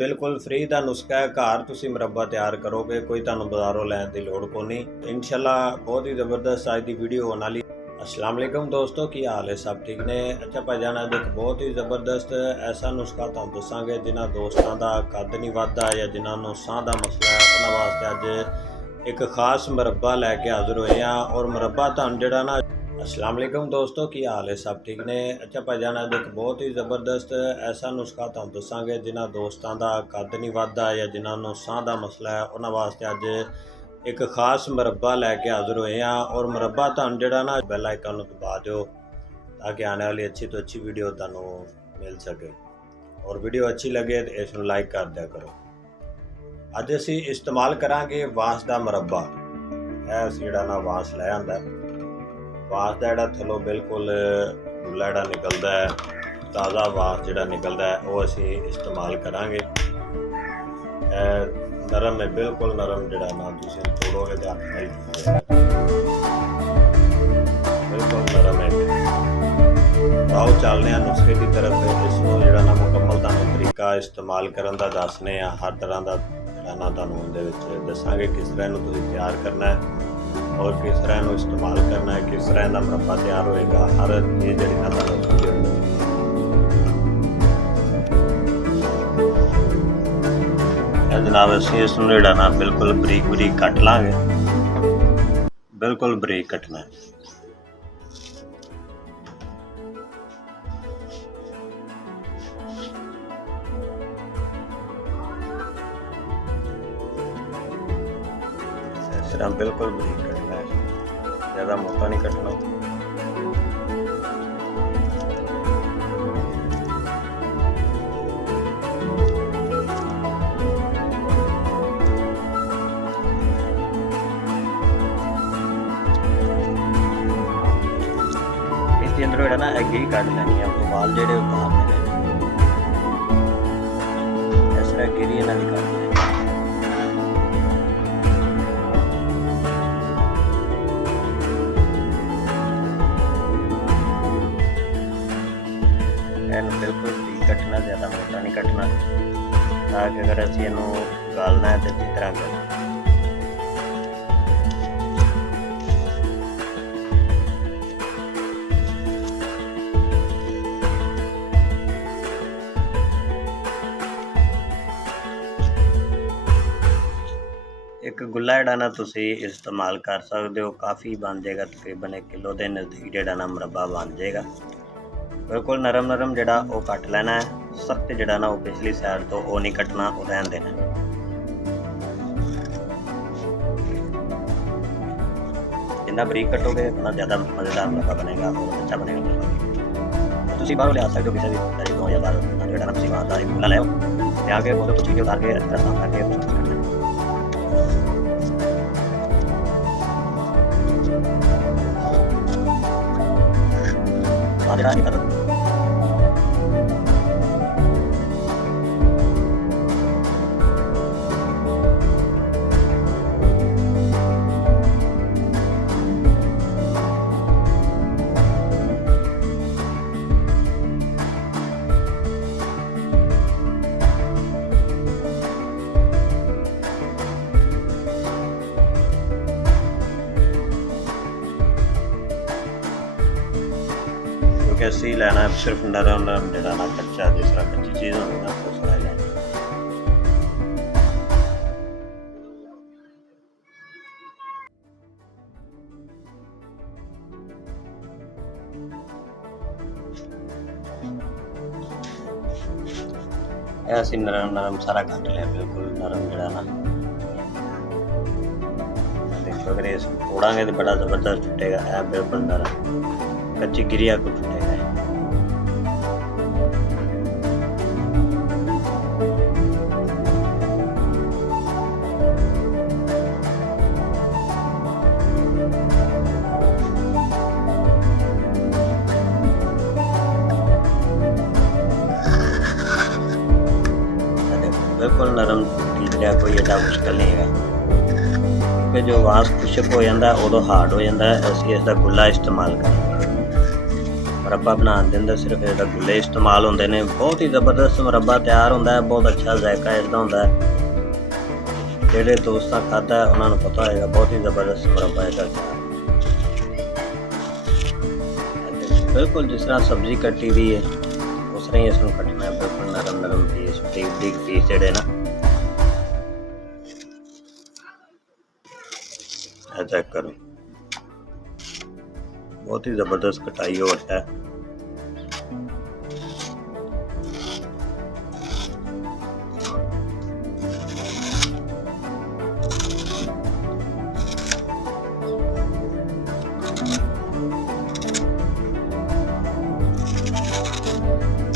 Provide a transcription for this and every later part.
बिल्कुल फ्री का नुस्खा है। घर तुसी मुरब्बा तैयार करोगे, कोई तुहानू बाजारों लैन की लोड़ कोनी। इंशाल्लाह बहुत ही ज़बरदस्त आज की वीडियो होने वाली। अस्सलाम वालेकुम दोस्तों, की हाल है? सब ठीक ने? अच्छा भाईजान, अज एक बहुत ही ज़बरदस्त ऐसा नुस्खा तुहानू दसांगे जिन्हां दोस्तों का कद नहीं वधदा या जिन्होंने साह का मसला है, उन्होंने वास्ते अज एक खास मुरब्बा लैके हाज़र होए हैं। और मुरब्बा तुहानू जिहड़ा ना, अस्सलाम वालेकुम दोस्तों, की हाल है? सब ठीक ने? अच्छा भाईजान, अज एक बहुत ही ज़बरदस्त ऐसा नुस्खा तुहानू दसांगे जिन्हां दोस्तों का कद नहीं वधदा या जिन्होंने साह का मसला है, उन्होंने वास्ते अज एक खास मुरब्बा लैके हाज़र होए हैं। और मुरब्बा तुहानू जिहड़ा ना, बेल आइकन नूं दबा दिओ ताकि आने वाली अच्छी तो अच्छी वीडियो तुहानू मिल सके। और वीडियो अच्छी लगे तो इसनूं लाइक कर दिया करो। अज असी इस्तेमाल करांगे वास का मुरब्बा। है असीं जिहड़ा ना वास लै आंदा है, वास का जिहड़ा थल्लों बिल्कुल गुला जिहड़ा निकलदा है, ताज़ा वास जिहड़ा निकलदा है, वो असीं इस्तेमाल करांगे। नरम है, बिल्कुल नरम, जिहड़ा ना तुसीं तोड़ोगे तो हत्थ नाल बिल्कुल नरम है। आओ चलने नुस्खे की तरफ। इसनूं जिहड़ा ना मुकम्मल तुहानूं तरीका इस्तेमाल करन दा दसने आ। हर तरह का जिहड़ा ना तुहानूं इहदे विच दसांगे किस तरह इहनूं तुसीं तैयार करना है और किस तरह इहनूं इस्तेमाल करना है, किस तरह इहदा मुरब्बा तैयार होएगा। हर चीज़ जिहड़ी ना तुहानूं जनाब असीं इसनूं जिहड़ा ना बिल्कुल बरीक बरीक कट लांगे, बिल्कुल बरीक कटना है। इस तरह बिल्कुल बरीक कटना है, ज़्यादा मोटा नहीं कटना। इसके अंदर जिहड़ा ना अग्गी कट लैनी है, बाल जिहड़े उतारने ने, इस तरह गिरी इन्हां दी कट लैनी। इहनूं बिल्कुल बरीक कटना, ज़्यादा मोटा नहीं कटना, ताकि अगर असीं इहनूं गालना है तो जिस तरह करना। एक गुला जिहड़ा ना तुसीं इस्तेमाल कर सकते हो, काफ़ी बन जाएगा, तकरीबन 1 किलो के नज़दीक जिहड़ा ना मुरब्बा बन जाएगा। बिल्कुल नरम नरम जिहड़ा वो कट लेना है, सख्त जिहड़ा ना वो पिछली साइड तो वो नहीं कटना, वो रहन देना। जितना बरीक कटोगे उतना ज़्यादा मज़ेदार मुरब्बा बनेगा और अच्छा बनेगा। तुसीं बाहरों लिया सकते हो, किसी भी तरीके तो, या बाहर जिहड़ा ना तुसीं बाहर दा गुला ले आओ, लिया के वो कुछ चीज़ें उतार के अच्छी तरह साफ करके जिहड़ा निकल असीं लैना है सिर्फ नरम नरम जिहड़ा ना कच्चा, जिस तरह कच्ची चीज़ होंदी ना उस तरह लेनी। असीं नरम नरम सारा कट लिया, बिल्कुल नरम जिहड़ा ना। देखो अगर इस तोड़ांगे तो बड़ा ज़बरदस्त टुटेगा। है बिल्कुल नरम, कच्ची गिरिया को टूटेगा। बिल्कुल नरम गिरिया, कोई एडा मुश्किल नहीं है। कि जो वास खुशक हो जाता है उदों हार्ड हो जाता है, असीं इसका गुला इस्तेमाल करेंगे। ਮੁਰੱਬਾ ਬਣਾਉਣ ਦੇ ਅੰਦਰ ਸਿਰਫ ਇਹਦਾ ਗੁੱਲੇ ਇਸਤੇਮਾਲ ਹੁੰਦੇ ਨੇ। ਬਹੁਤ ਹੀ ਜ਼ਬਰਦਸਤ ਮੁਰੱਬਾ ਤਿਆਰ ਹੁੰਦਾ ਹੈ, ਬਹੁਤ ਅੱਛਾ ਜ਼ਾਇਕਾ ਇਸਦਾ ਹੁੰਦਾ ਹੈ। ਜਿਹੜੇ ਦੋਸਤਾਂ ਖਾਧਾ ਉਹਨਾਂ ਨੂੰ ਪਤਾ ਹੋਏਗਾ, ਬਹੁਤ ਹੀ ਜ਼ਬਰਦਸਤ ਮੁਰੱਬਾ ਇਹਦਾ ਤਿਆਰ। ਬਿਲਕੁਲ ਜਿਸ ਤਰ੍ਹਾਂ ਸਬਜ਼ੀ ਕੱਟੀ ਦੀ ਹੈ ਉਸ ਤਰ੍ਹਾਂ ਹੀ ਇਸ ਨੂੰ ਕੱਟਣਾ ਹੈ, ਬਿਲਕੁਲ ਨਰਮ ਨਰਮ ਪੀਸ, ਬਰੀਕ ਪੀਸ ਜਿਹੜੇ ਨਾ। ਇਹ ਚੈੱਕ ਕਰੋ, बहुत ही ज़बरदस्त कटाई होता है।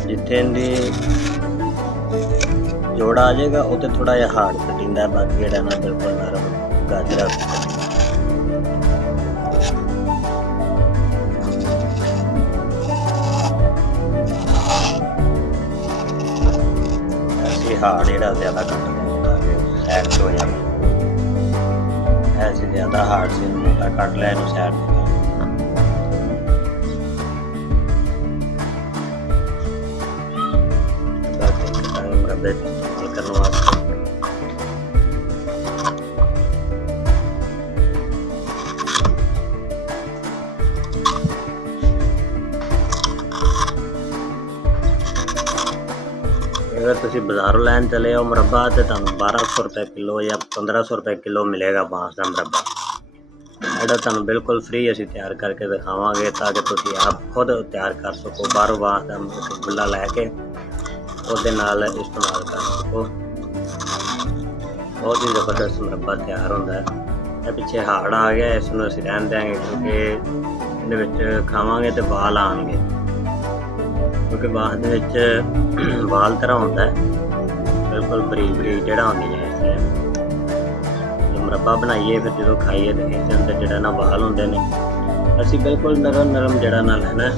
जिथे जोड़ा आ जाएगा उते थोड़ा जिहा हार्ड कटिंग है, बाकी जेड़ा ना बिल्कुल नरम गाजरा। हार्ड ਜਿਹੜਾ ਜ਼ਿਆਦਾ ਕੱਟ ਲੈਂਦਾ ਹੈ ਸਾਈਡ ਤੋਂ ਹੋ ਜਾਂਦਾ। ਐਸੇ ਜ਼ਿਆਦਾ ਹਾਰਡ ਸੀ ਮੋਟਾ ਕੱਟ ਲੈ ਇਹਨੂੰ ਸਾਈਡ ਤੇ। ਮੁਰੱਬੇ ਇਸਤੇਮਾਲ ਕਰਨ ਵਾਸਤੇ अगर तुम बाज़ारों लैन चले जाओ मुरब्बा तो तुम 1200 रुपये किलो या 1500 रुपये किलो मिलेगा बांस का मुरब्बा। जोड़ा तुम बिल्कुल फ्री असी तैयार करके दिखावांगे ताकि तुम आप खुद तैयार कर सको, बाहरों बांस का गुल्ला लैके उसके नाल इस्तेमाल कर सको। बहुत ही ज़बरदस्त मुरब्बा तैयार होता है। ये पिछे हाड़ आ गया, इसनूं असीं रहन देंगे क्योंकि इहदे विच खावांगे तो बाल आउणगे, क्योंकि बांस दे विच बाल तरह होता है, बिल्कुल बरीक बरीक जड़ा होंदी है। जो मुरब्बा बनाइए फिर जो खाइए तो इस अंदर जड़ा ना बाल होंदे ने। असीं बिल्कुल नरम नरम जड़ा ना लेना है।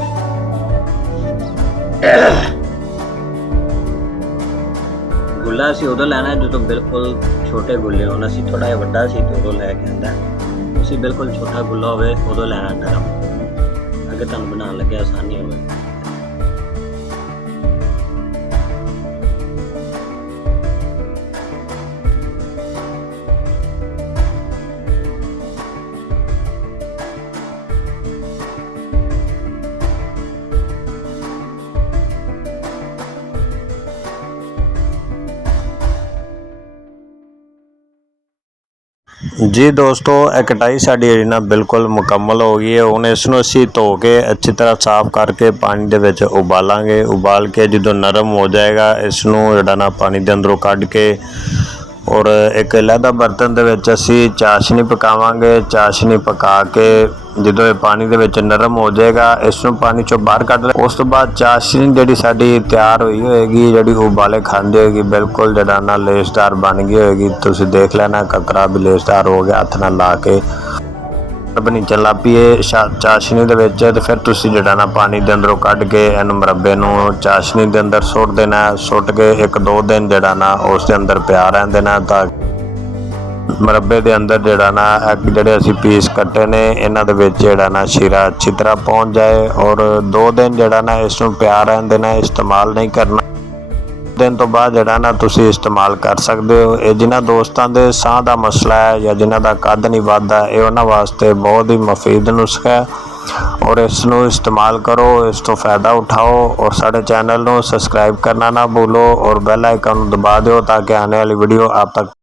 गुल्ला असीं उदों लैना है जो बिल्कुल छोटे गुल्ले होण। असीं थोड़ा जिहा वड्डा सी तो उदों लैके आंदा, असीं बिल्कुल छोटा गुल्ला होवे उदों लैना नरम, अगे तुहानूं बनाउण लगे आसानी होवे। जी दोस्तों, ਇਹ ਕਟਾਈ ਸਾਡੀ ਜਿਹੜੀ ਨਾ ਬਿਲਕੁਲ ਮੁਕੰਮਲ ਹੋ ਗਈ ਹੈ। ਹੁਣ ਇਸ ਨੂੰ ਅਸੀਂ ਧੋ ਕੇ ਅੱਛੀ ਤਰ੍ਹਾਂ ਸਾਫ਼ ਕਰਕੇ ਪਾਣੀ ਦੇ ਵਿੱਚ ਉਬਾਲਾਂਗੇ। ਉਬਾਲ ਕੇ ਜਦੋਂ ਨਰਮ ਹੋ ਜਾਏਗਾ ਇਸ ਨੂੰ ਜਿਹੜਾ ਨਾ ਪਾਣੀ ਦੇ ਅੰਦਰੋਂ ਕੱਢ ਕੇ ਔਰ ਇੱਕ ਅਲੱਗਾ ਬਰਤਨ ਦੇ ਵਿੱਚ ਅਸੀਂ ਚਾਸ਼ਨੀ ਪਕਾਵਾਂਗੇ। ਚਾਸ਼ਨੀ ਪਕਾ ਕੇ ਜਦੋਂ ਇਹ ਪਾਣੀ ਦੇ ਵਿੱਚ ਨਰਮ ਹੋ ਜਾਏਗਾ ਇਸ ਨੂੰ ਪਾਣੀ ਚੋਂ ਬਾਹਰ ਕੱਢ ਲੈ। ਉਸ ਤੋਂ ਬਾਅਦ ਚਾਸ਼ਨੀ ਜਿਹੜੀ ਸਾਡੀ ਤਿਆਰ ਹੋਈ ਹੋਏਗੀ, ਜਿਹੜੀ ਉਬਾਲੇ ਖਾਂਦੀ ਹੋਏਗੀ, ਬਿਲਕੁਲ ਜਿਹੜਾ ਨਾ ਲੇਸਦਾਰ ਬਣ ਗਈ ਹੋਏਗੀ। ਤੁਸੀਂ ਦੇਖ ਲੈਣਾ ਕਕਰਾ ਵੀ ਲੇਸਦਾਰ ਹੋ ਗਿਆ, ਹੱਥ ਨਾਲ ਲਾ ਕੇ ਬਣੀ ਚੱਲਾ ਪੀਏ ਚਾਸ਼ਨੀ ਦੇ ਵਿੱਚ। ਤੇ ਫਿਰ ਤੁਸੀਂ ਜਿਹੜਾ ਨਾ ਪਾਣੀ ਦੇ ਅੰਦਰੋਂ ਕੱਢ ਕੇ ਇਹਨੂੰ ਮੁਰੱਬੇ ਨੂੰ ਚਾਸ਼ਨੀ ਦੇ ਅੰਦਰ ਸੁੱਟ ਦੇਣਾ। ਸੁੱਟ ਕੇ 1-2 ਦਿਨ ਜਿਹੜਾ ਨਾ ਉਸ ਦੇ ਅੰਦਰ ਪਿਆ ਰਹਿਣ ਦੇਣਾ ਤਾਂ ਮੁਰੱਬੇ ਦੇ ਅੰਦਰ ਜਿਹੜਾ ਨਾ ਜਿਹੜੇ ਅਸੀਂ ਪੀਸ ਕੱਟੇ ਨੇ ਇਹਨਾਂ ਦੇ ਵਿੱਚ ਜਿਹੜਾ ਨਾ ਸ਼ੀਰਾ ਅੱਛੀ ਤਰ੍ਹਾਂ ਪਹੁੰਚ ਜਾਏ। ਔਰ 2 ਦਿਨ ਜਿਹੜਾ ਨਾ ਇਸ ਨੂੰ ਪਿਆ ਰਹਿਣ ਦੇਣਾ, ਇਸਤੇਮਾਲ ਨਹੀਂ ਕਰਨਾ। दिन तो बाद ਜਿਹੜਾ ਨਾ ਤੁਸੀਂ ਇਸਤੇਮਾਲ ਕਰ ਸਕਦੇ ਹੋ। ਇਹ ਜਿਨ੍ਹਾਂ ਦੋਸਤਾਂ ਦੇ ਸਾਹ ਦਾ ਮਸਲਾ ਹੈ ਜਾਂ ਜਿਨ੍ਹਾਂ ਦਾ ਕੱਦ ਨਹੀਂ ਵੱਧਦਾ, ਇਹ ਉਹਨਾਂ ਵਾਸਤੇ ਬਹੁਤ ਹੀ ਮੁਫੀਦ ਨੁਸਖਾ ਹੈ और इस नूं इस्तेमाल करो, इस तो फ़ायदा उठाओ। और साढ़े चैनल नूं सबसक्राइब करना ना भूलो और बेल आइकन दबा दो ताकि आने वाली वीडियो आप तक